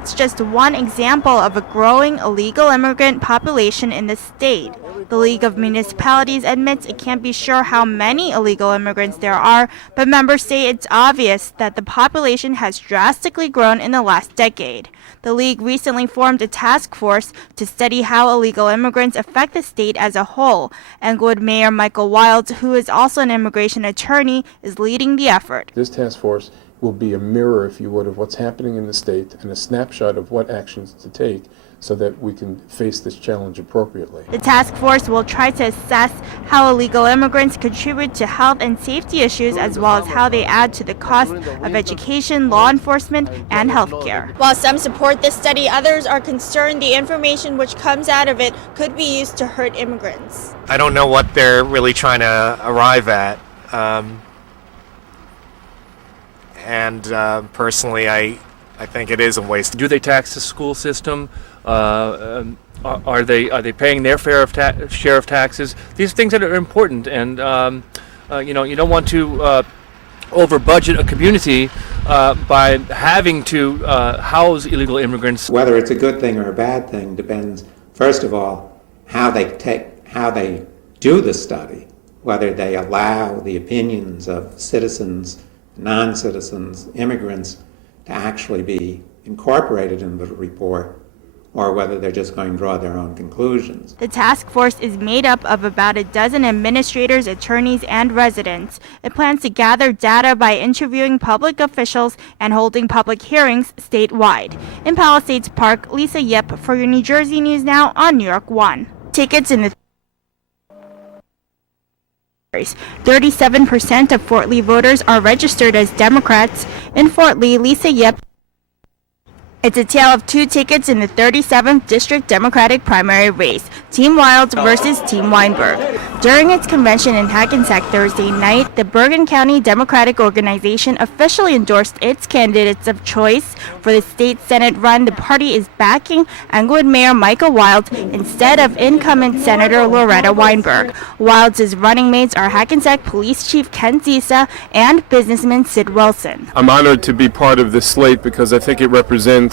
It's just one example of a growing illegal immigrant population in the state. The League of Municipalities admits it can't be sure how many illegal immigrants there are, but members say it's obvious that the population has drastically grown in the last decade. The League recently formed a task force to study how illegal immigrants affect the state as a whole. Englewood Mayor Michael Wilds, who is also an immigration attorney, is leading the effort. This task force will be a mirror, if you would, of what's happening in the state and a snapshot of what actions to take so that we can face this challenge appropriately. The task force will try to assess how illegal immigrants contribute to health and safety issues, as well as how they add to the cost of education, law enforcement, and health care. While some support this study, others are concerned the information which comes out of it could be used to hurt immigrants. I don't know what they're really trying to arrive at. Personally, I think it is a waste. Do they tax the school system? Are they paying their share of taxes? These things that are important, and you don't want to over budget a community by having to house illegal immigrants. Whether it's a good thing or a bad thing depends, first of all, how they do the study, whether they allow the opinions of citizens, non-citizens, immigrants to actually be incorporated in the report, or whether they're just going to draw their own conclusions. The task force is made up of about a dozen administrators, attorneys, and residents. It plans to gather data by interviewing public officials and holding public hearings statewide. In Palisades Park, Lisa Yip for your New Jersey News Now on New York One. Tickets in the 37% of Fort Lee voters are registered as Democrats. In Fort Lee, Lisa Yip. It's a tale of two tickets in the 37th District Democratic primary race, Team Wilds versus Team Weinberg. During its convention in Hackensack Thursday night, the Bergen County Democratic Organization officially endorsed its candidates of choice. For the state Senate run, the party is backing Englewood Mayor Michael Wilds instead of incumbent Senator Loretta Weinberg. Wilds' running mates are Hackensack Police Chief Ken Zisa and businessman Sid Wilson. I'm honored to be part of this slate because I think it represents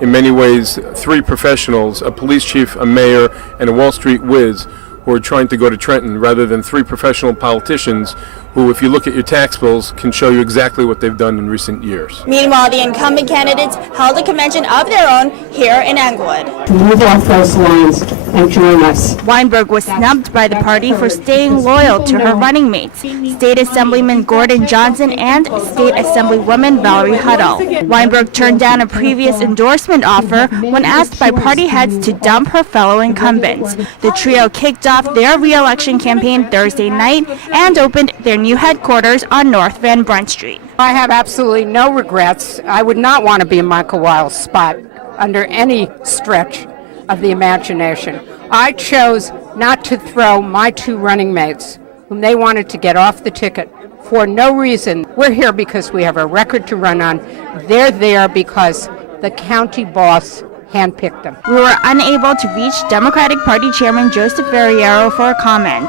in many ways three professionals, a police chief, a mayor, and a Wall Street whiz, who are trying to go to Trenton, rather than three professional politicians who, if you look at your tax bills, can show you exactly what they've done in recent years. Meanwhile, the incumbent candidates held a convention of their own here in Englewood. Move off those lines and join us. Weinberg was snubbed by the party for staying loyal to her running mates, State Assemblyman Gordon Johnson and State Assemblywoman Valerie Huddle. Weinberg turned down a previous endorsement offer when asked by party heads to dump her fellow incumbents. The trio kicked off their re-election campaign Thursday night and opened their new headquarters on North Van Brunt Street. I have absolutely no regrets. I would not want to be in Michael Wild's spot under any stretch of the imagination. I chose not to throw my two running mates, whom they wanted to get off the ticket, for no reason. We're here because we have a record to run on. They're there because the county boss handpicked them. We were unable to reach Democratic Party Chairman Joseph Ferriero for a comment.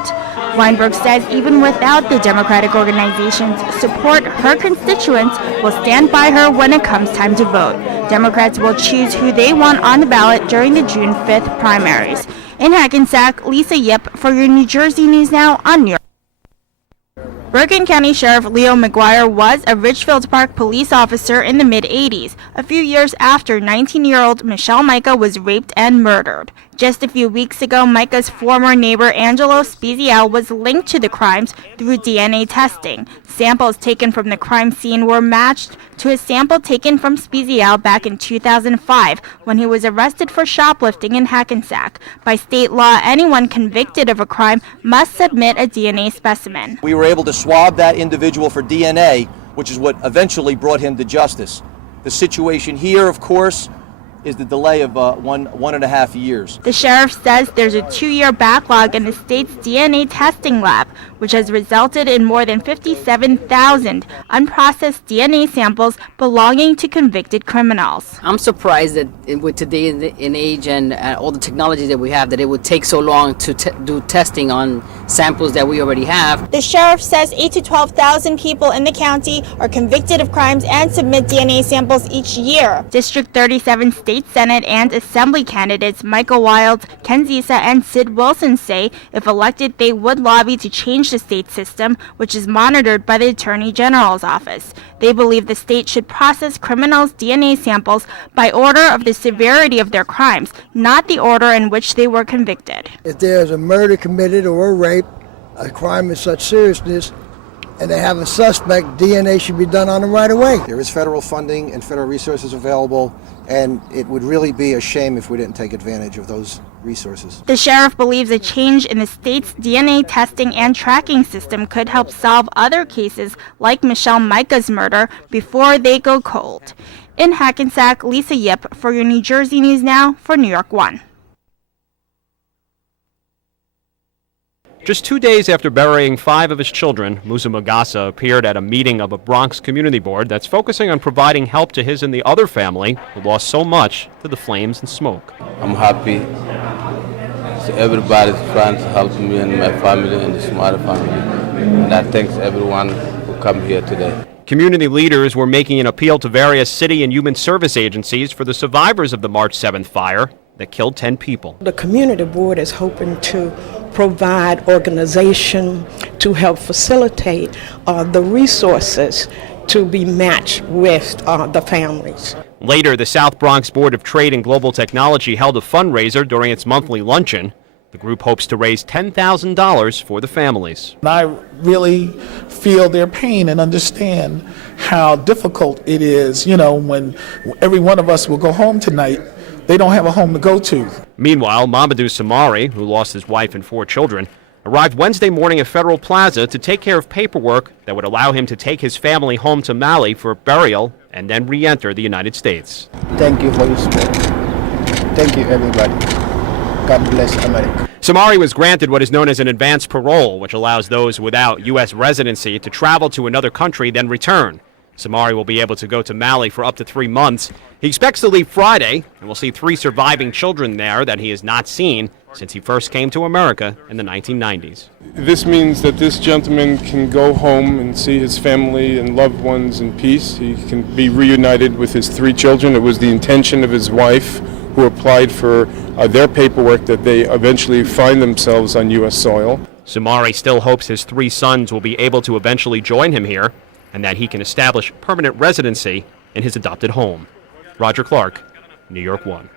Weinberg says even without the Democratic organization's support, her constituents will stand by her when it comes time to vote. Democrats will choose who they want on the ballot during the June 5th primaries. In Hackensack, Lisa Yip for your New Jersey News Now on New York. Bergen County Sheriff Leo McGuire was a Richfield Park police officer in the mid-'80s, a few years after 19-year-old Michelle Micah was raped and murdered. Just a few weeks ago, Micah's former neighbor Angelo Spezial was linked to the crimes through DNA testing. Samples taken from the crime scene were matched to a sample taken from Spezial back in 2005 when he was arrested for shoplifting in Hackensack. By state law, anyone convicted of a crime must submit a DNA specimen. We were able to swab that individual for DNA, which is what eventually brought him to justice. The situation here, of course, is the delay of 1.5 years. The sheriff says there's a 2-year backlog in the state's DNA testing lab, which has resulted in more than 57,000 unprocessed DNA samples belonging to convicted criminals. I'm surprised that with today in age and all the technology that we have, that it would take so long to do testing on samples that we already have. The sheriff says 8,000 to 12,000 people in the county are convicted of crimes and submit DNA samples each year. District 37 State Senate and Assembly candidates Michael Wilds, Ken Zisa, and Sid Wilson say if elected, they would lobby to change the state system, which is monitored by the Attorney General's office. They believe the state should process criminals' DNA samples by order of the severity of their crimes, not the order in which they were convicted. If there's a murder committed or a rape, a crime of such seriousness, and they have a suspect, DNA should be done on them right away. There is federal funding and federal resources available, and it would really be a shame if we didn't take advantage of those resources. The sheriff believes a change in the state's DNA testing and tracking system could help solve other cases like Michelle Micah's murder before they go cold. In Hackensack, Lisa Yip for your New Jersey News Now for New York One. Just 2 days after burying 5 of his children, Musa Magassa appeared at a meeting of a Bronx community board that's focusing on providing help to his and the other family who lost so much to the flames and smoke. I'm happy. So everybody's trying to help me and my family and the Sumara family. And I thank everyone who come here today. Community leaders were making an appeal to various city and human service agencies for the survivors of the March 7th fire that killed 10 people. The community board is hoping to provide organization to help facilitate the resources to be matched with the families. Later, the South Bronx Board of Trade and Global Technology held a fundraiser during its monthly luncheon. The group hopes to raise $10,000 for the families. I really feel their pain and understand how difficult it is, when every one of us will go home tonight. They don't have a home to go to. Meanwhile, Mamadou Samari, who lost his wife and 4 children, arrived Wednesday morning at Federal Plaza to take care of paperwork that would allow him to take his family home to Mali for burial and then re-enter the United States. Thank you for your support. Thank you, everybody. God bless America. Samari was granted what is known as an advanced parole, which allows those without U.S. residency to travel to another country, then return. Samari will be able to go to Mali for up to 3 months. He expects to leave Friday and will see 3 surviving children there that he has not seen since he first came to America in the 1990s. This means that this gentleman can go home and see his family and loved ones in peace. He can be reunited with his 3 children. It was the intention of his wife, who applied for their paperwork, that they eventually find themselves on U.S. soil. Samari still hopes his 3 sons will be able to eventually join him here and that he can establish permanent residency in his adopted home. Roger Clark, New York One.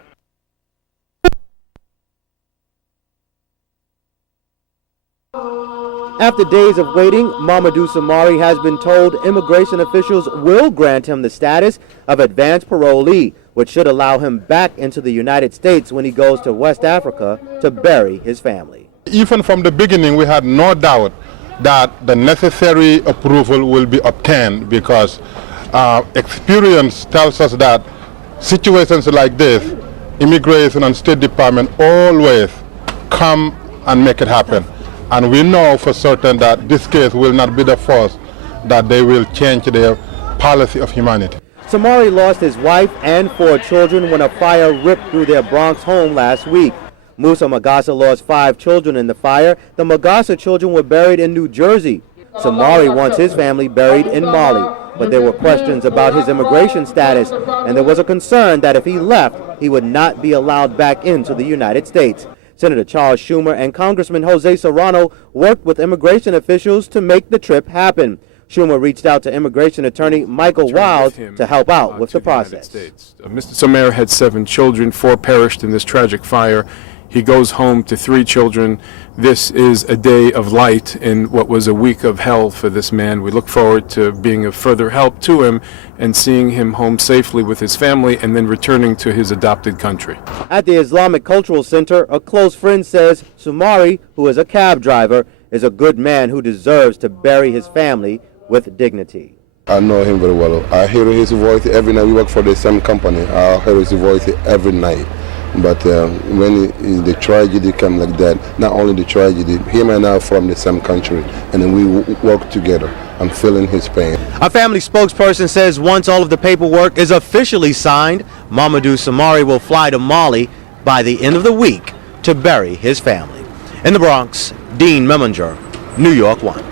After days of waiting, Mamadou Samari has been told immigration officials will grant him the status of advanced parolee, which should allow him back into the United States when he goes to West Africa to bury his family. Even from the beginning, we had no doubt that the necessary approval will be obtained, because experience tells us that situations like this, Immigration and State Department always come and make it happen. And we know for certain that this case will not be the first that they will change their policy of humanity. Samari lost his wife and 4 children when a fire ripped through their Bronx home last week. Musa Magassa lost 5 children in the fire. The Magassa children were buried in New Jersey. Samari wants his family buried in Mali, but there were questions about his immigration status, and there was a concern that if he left, he would not be allowed back into the United States. Senator Charles Schumer and Congressman Jose Serrano worked with immigration officials to make the trip happen. Schumer reached out to immigration attorney Michael Wilds to help out with the process. Mr. Samari had 7 children, 4 perished in this tragic fire. He goes home to 3 children. This is a day of light in what was a week of hell for this man. We look forward to being of further help to him and seeing him home safely with his family and then returning to his adopted country. At the Islamic Cultural Center, a close friend says Samari, who is a cab driver, is a good man who deserves to bury his family with dignity. I know him very well. I hear his voice every night. We work for the same company. I hear his voice every night. But when the tragedy comes like that, not only the tragedy, him and I are from the same country, and then we work together. I'm feeling his pain. A family spokesperson says once all of the paperwork is officially signed, Mamadou Samari will fly to Mali by the end of the week to bury his family. In the Bronx, Dean Meminger, New York 1.